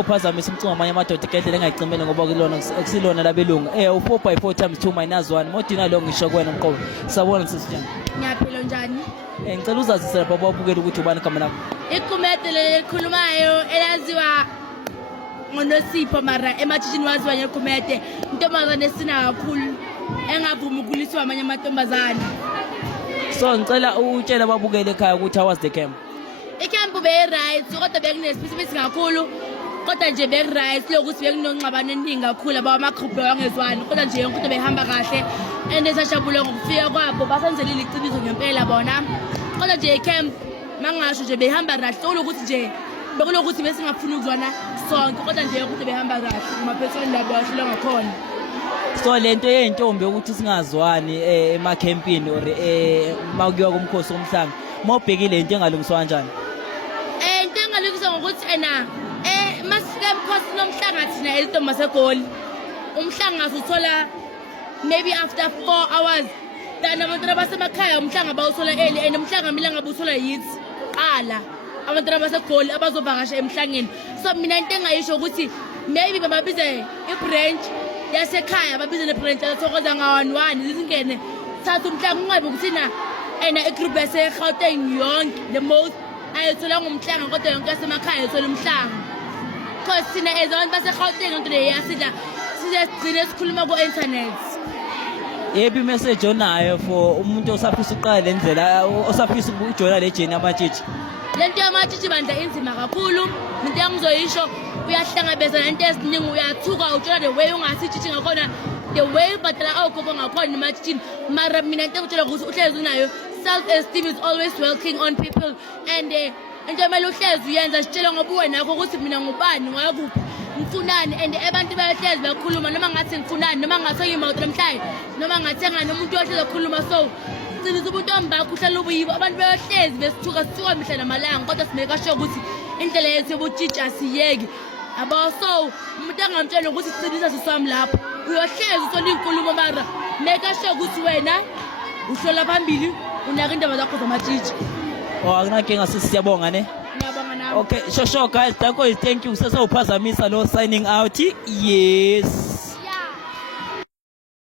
uphazamisa umcingo amanye amadoda ngendlela engayicimele ngoba kulona akusilona labelungu u4x4 times 2 minus 1 modina lo ngisho kuwena Mqobo sabona sisijani Ngiyaphila njani? Ngicela uzazise lapha babukela ukuthi ubani igama lakho Iqumete lekhulumayo elaziwa ngoNosipho mara ematshini waziwa ngequmete intombazane esina kakhulu engavumi ukuliswa amanye amantombazane. so ngicela utshela babukela ekhaya ukuthi how was the camp Icamp be right kodwa bekunesiphithi kakhulu kodwa nje be right lokuthi bekunongxabano eningi kakhulu abamagroup wangezwani kodwa nje yonke into behamba kahle and esajabula ngokufika kwabo basenzelile iqiniso ngempela bona kodwa nje icamp mangasho nje behamba kahle ukuthi nje bekulokuthi besingafuni ukuzwana sonke kodwa nje ukuthi behamba kahle amaphethini labo ahlala ngakhona. so lento yentombi ukuthi singazwani emacampini or makuyiwa kumkhosi omhlanga mawubhekile into engalungiswa kanjani into engalungiswa ngokuthi masifika emkhosini nomhlanga thina elitoma segoli umhlanga usuthola maybe after 4 hours than abantwana basemakhaya umhlanga bawuthola early and umhlanga mina ngabe uthola yithi qala abantwana basegoli abazovakasha emhlangeni so mina into engayisho ukuthi maybe bababize ibranch yasekhaya babize nebranch yathokoza nga-1 zingene thatha umhlanga ungabe ukuthina igroup yase-Gauteng yonke the most ayithola ngumhlanga kodwa yonke yasemakhaya yithola umhlanga because thina as abantu base-Gauteng into leyo yasidla sizegcine sikhuluma ku-internet. yephi imessage onayo for umuntu osafisa uqala le ndlela osafisa ukujoyina le jeni yamatshitshi lento yamatshitshi bandla inzima kakhulu into yangizoyisho uyahlangabezana nento eziningi uyathuka utshela the way ungasitshitshi ngakhona the way ubhadala ogogo ngakhona ematshitshini mara mina into engitshela ukuthi uhlezi unayo self-esteem is always working on people and into emele uhlezi uyenza sitshela ngoba wena nakho ukuthi mina ngubani ngakuphi ngifunani and abantu bayahlezi bakhuluma noma ngathi ngifunani noma ngathenga imoto namhlanje noma ngathenga nomuntu ohlezi ekhuluma so sinisa umuntu ombakho uhlala ubuyibo abantu bayahlezi besithuka mihla namalanga kodwa simeka sure ukuthi indlela yethu yobutshitsha asiyeki abo so umuntu angamtshela ukuthi sicinisa siswami lapho uyohlezi uthola inkulumo mara meka sure ukuthi wena uhlola phambili unaka indaba zakho zamatshitshi. akunankinga siyabonga ne Ngiyabonga nawe. okay sure guys thank you sesawuphazamisa lo signing out yes